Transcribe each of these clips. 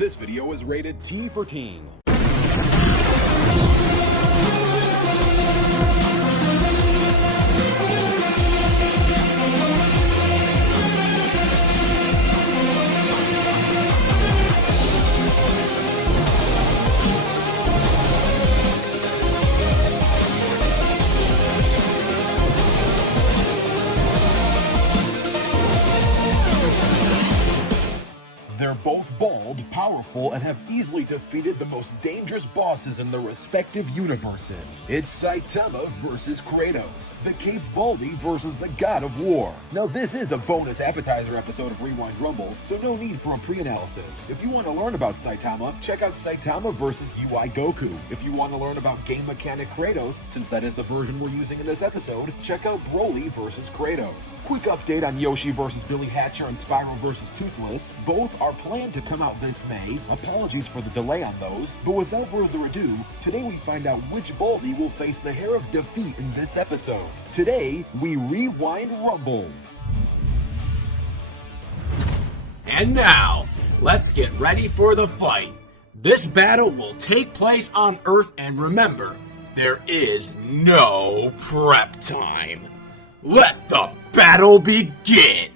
This video is rated T for Teen. They're both bold, powerful, and have easily defeated the most dangerous bosses in their respective universes. It's Saitama versus Kratos, the Cape Baldy versus the God of War. Now this is a bonus appetizer episode of Rewind Rumble, so no need for a pre-analysis. If you want to learn about Saitama, check out Saitama versus UI Goku. If you want to learn about game mechanic Kratos, since that is the version we're using in this episode, check out Broly versus Kratos. Quick update on Yoshi versus Billy Hatcher and Spyro versus Toothless. Both are planned to come out this May. Apologies for the delay on those, but without further ado, today we find out which Baldy will face the hair of defeat in this episode. Today, we Rewind Rumble. And now, let's get ready for the fight. This battle will take place on Earth, and remember, there is no prep time. Let the battle begin!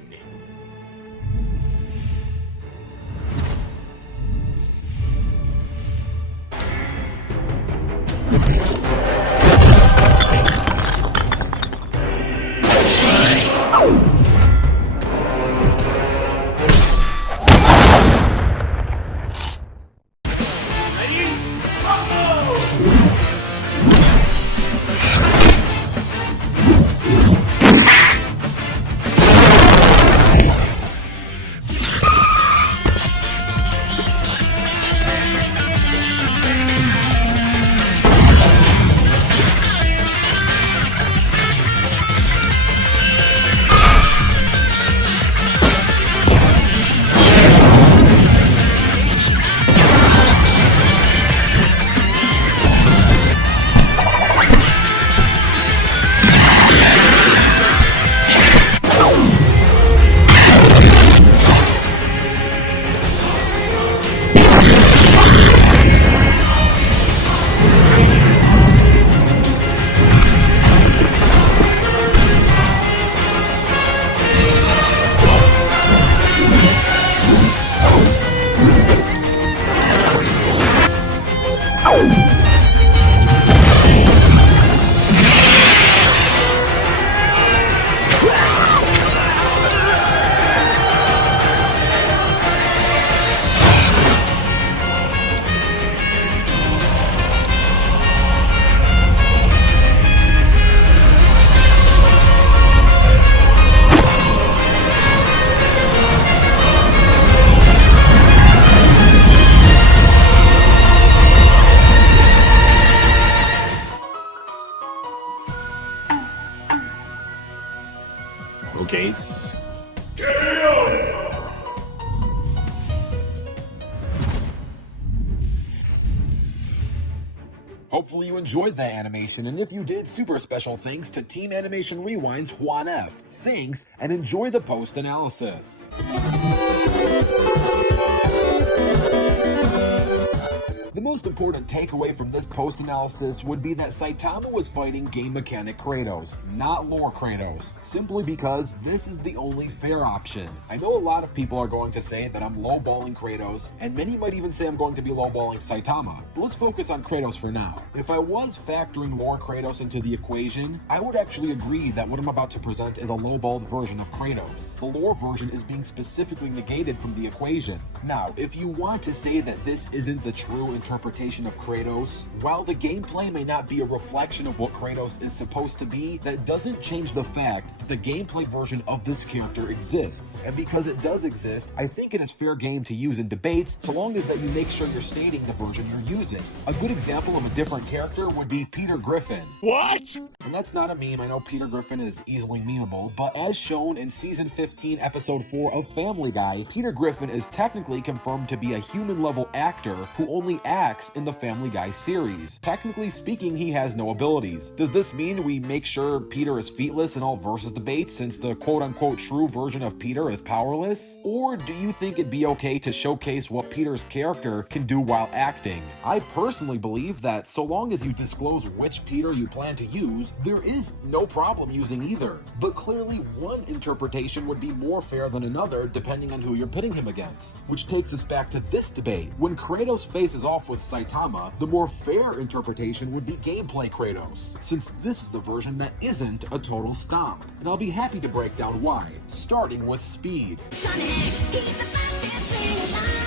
Okay. Hopefully you enjoyed that animation, and if you did, super special thanks to Team Animation Rewind's Juan F. Thanks, and enjoy the post-analysis. The most important takeaway from this post-analysis would be that Saitama was fighting game mechanic Kratos, not lore Kratos, simply because this is the only fair option. I know a lot of people are going to say that I'm lowballing Kratos, and many might even say I'm going to be lowballing Saitama, but let's focus on Kratos for now. If I was factoring lore Kratos into the equation, I would actually agree that what I'm about to present is a lowballed version of Kratos. The lore version is being specifically negated from the equation. Now, if you want to say that this isn't the true interpretation of Kratos, while the gameplay may not be a reflection of what Kratos is supposed to be, that doesn't change the fact that the gameplay version of this character exists. And because it does exist, I think it is fair game to use in debates, so long as that you make sure you're stating the version you're using. A good example of a different character would be Peter Griffin. What? And that's not a meme, I know Peter Griffin is easily memeable, but as shown in Season 15, Episode 4 of Family Guy, Peter Griffin is technically confirmed to be a human-level actor who only acts Max in the Family Guy series. Technically speaking, he has no abilities. Does this mean we make sure Peter is featless in all versus debates since the quote-unquote true version of Peter is powerless? Or do you think it'd be okay to showcase what Peter's character can do while acting? I personally believe that so long as you disclose which Peter you plan to use, there is no problem using either. But clearly one interpretation would be more fair than another depending on who you're pitting him against. Which takes us back to this debate. When Kratos faces off with Saitama, the more fair interpretation would be gameplay Kratos, since this is the version that isn't a total stomp. And I'll be happy to break down why, starting with speed. Sonic, he's the fastest thing alive.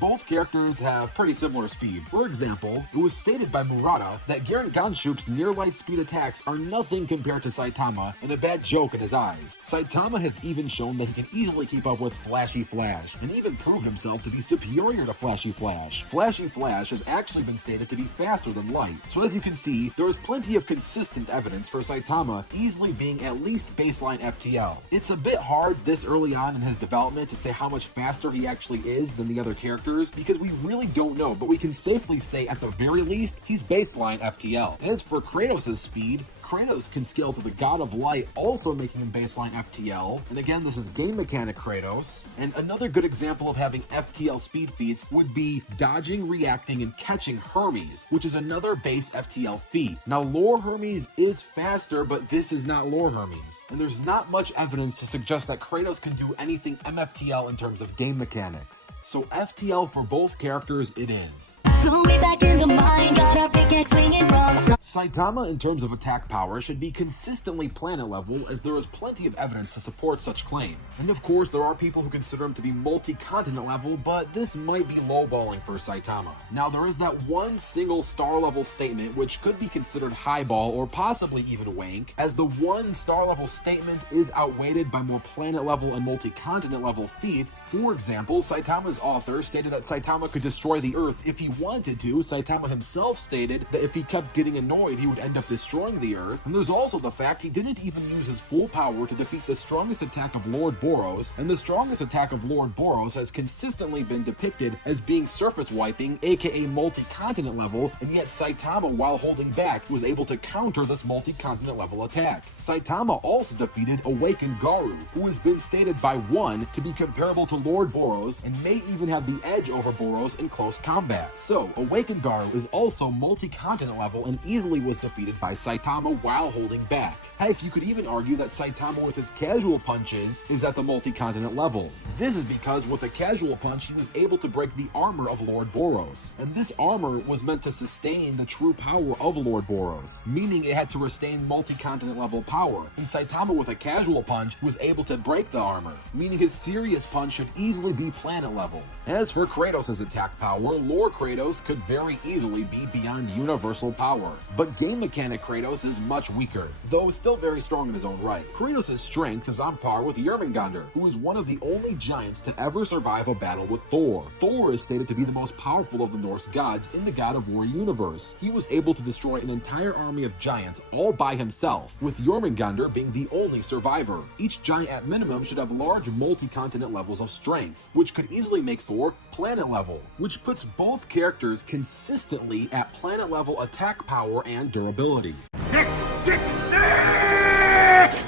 Both characters have pretty similar speed. For example, it was stated by Murata that Garen Ganshup's near-light speed attacks are nothing compared to Saitama and a bad joke in his eyes. Saitama has even shown that he can easily keep up with Flashy Flash, and even proved himself to be superior to Flashy Flash. Flashy Flash has actually been stated to be faster than light, so as you can see, there is plenty of consistent evidence for Saitama easily being at least baseline FTL. It's a bit hard this early on in his development to say how much faster he actually is than the other characters, because we really don't know, but we can safely say at the very least, he's baseline FTL. As for Kratos' speed, Kratos can scale to the God of Light, also making him baseline FTL. And again, this is game mechanic Kratos. And another good example of having FTL speed feats would be dodging, reacting, and catching Hermes, which is another base FTL feat. Now, lore Hermes is faster, but this is not lore Hermes. And there's not much evidence to suggest that Kratos can do anything MFTL in terms of game mechanics. So FTL for both characters it is. So we back in the mine, got our pickaxe swinging from Saitama in terms of attack power should be consistently planet level, as there is plenty of evidence to support such claim. And of course there are people who consider him to be multi-continent level, but this might be lowballing for Saitama. Now there is that one single star level statement which could be considered highball or possibly even wank, as the one star level statement is outweighed by more planet level and multi-continent level feats. For example, Saitama's author stated that Saitama could destroy the Earth if he wanted to. Saitama himself stated that if he kept getting annoyed, he would end up destroying the Earth. And there's also the fact he didn't even use his full power to defeat the strongest attack of Lord Boros, and the strongest attack of Lord Boros has consistently been depicted as being surface wiping, aka multi-continent level, and yet Saitama, while holding back, was able to counter this multi-continent level attack. Saitama also defeated Awakened Garu, who has been stated by one to be comparable to Lord Boros and may even have the edge over Boros in close combat. So, Awakened Garu is also multi-continent level and easily was defeated by Saitama while holding back. Heck, you could even argue that Saitama with his casual punches is at the multi-continent level. This is because with a casual punch he was able to break the armor of Lord Boros, and this armor was meant to sustain the true power of Lord Boros, meaning it had to retain multi-continent level power, and Saitama with a casual punch was able to break the armor, meaning his serious punch should easily be planet level. As for Kratos' attack power, lore Kratos could very easily be beyond universal power, but game mechanic Kratos is much weaker, though still very strong in his own right. Kratos' strength is on par with Jörmungandr, who is one of the only giants to ever survive a battle with Thor. Thor is stated to be the most powerful of the Norse gods in the God of War universe. He was able to destroy an entire army of giants all by himself, with Jörmungandr being the only survivor. Each giant at minimum should have large multi-continent levels of strength, which could easily make Thor planet level, which puts both characters consistently at planet level attack power and durability.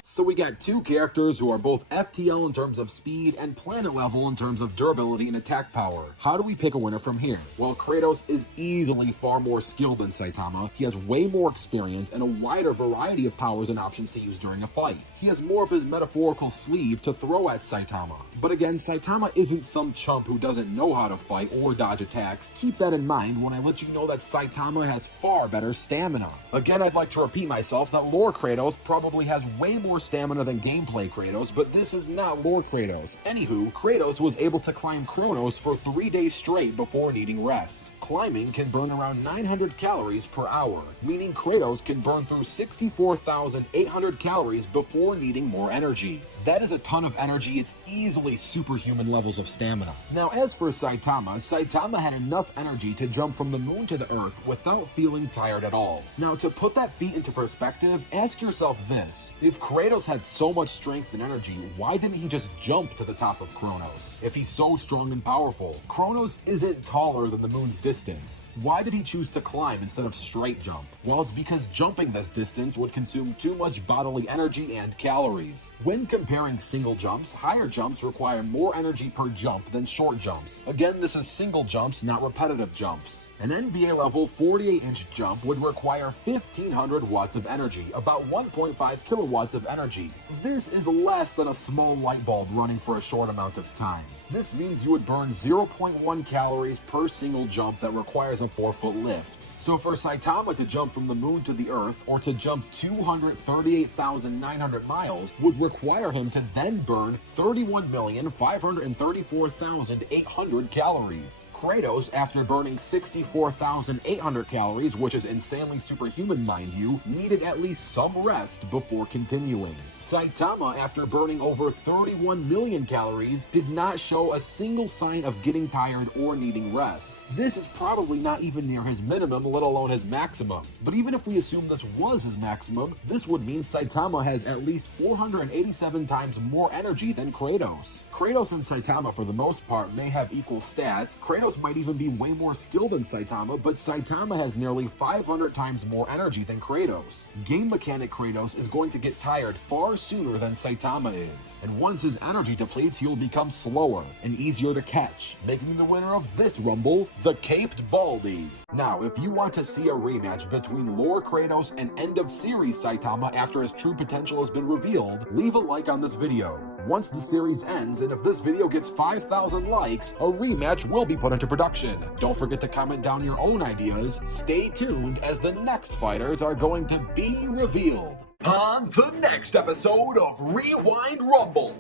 So we got two characters who are both FTL in terms of speed and planet level in terms of durability and attack power. How do we pick a winner from here? Well, Kratos is easily far more skilled than Saitama. He has way more experience and a wider variety of powers and options to use during a fight. He has more of his metaphorical sleeve to throw at Saitama. But again, Saitama isn't some chump who doesn't know how to fight or dodge attacks. Keep that in mind when I let you know that Saitama has far better stamina. Again, I'd like to repeat myself that lore Kratos probably has way more stamina than gameplay Kratos, but this is not lore Kratos. Anywho, Kratos was able to climb Kronos for 3 days straight before needing rest. Climbing can burn around 900 calories per hour, meaning Kratos can burn through 64,800 calories before needing more energy. That is a ton of energy. It's easily superhuman levels of stamina. Now, as for Saitama, Saitama had enough energy to jump from the moon to the earth without feeling tired at all. Now, to put that feat into perspective, ask yourself this. If Kratos Kratos had so much strength and energy, why didn't he just jump to the top of Kronos? If he's so strong and powerful, Kronos isn't taller than the moon's distance. Why did he choose to climb instead of straight jump? Well, it's because jumping this distance would consume too much bodily energy and calories. When comparing single jumps, higher jumps require more energy per jump than short jumps. Again, this is single jumps, not repetitive jumps. An NBA level 48-inch jump would require 1500 watts of energy, about 1.5 kilowatts of energy. This is less than a small light bulb running for a short amount of time. This means you would burn 0.1 calories per single jump that requires a 4-foot lift. So for Saitama to jump from the moon to the Earth, or to jump 238,900 miles, would require him to then burn 31,534,800 calories. Kratos, after burning 64,800 calories, which is insanely superhuman mind you, needed at least some rest before continuing. Saitama, after burning over 31 million calories, did not show a single sign of getting tired or needing rest. This is probably not even near his minimum, let alone his maximum. But even if we assume this was his maximum, this would mean Saitama has at least 487 times more energy than Kratos. Kratos and Saitama, for the most part, may have equal stats. Kratos might even be way more skilled than Saitama, but Saitama has nearly 500 times more energy than Kratos. Game mechanic Kratos is going to get tired far sooner than Saitama is, and once his energy depletes, he'll become slower and easier to catch, making the winner of this Rumble the Caped Baldy. Now, if you want to see a rematch between Lore Kratos and End of Series Saitama after his true potential has been revealed, leave a like on this video. Once the series ends, and if this video gets 5,000 likes, a rematch will be put into production. Don't forget to comment down your own ideas. Stay tuned as the next fighters are going to be revealed on the next episode of Rewind Rumble.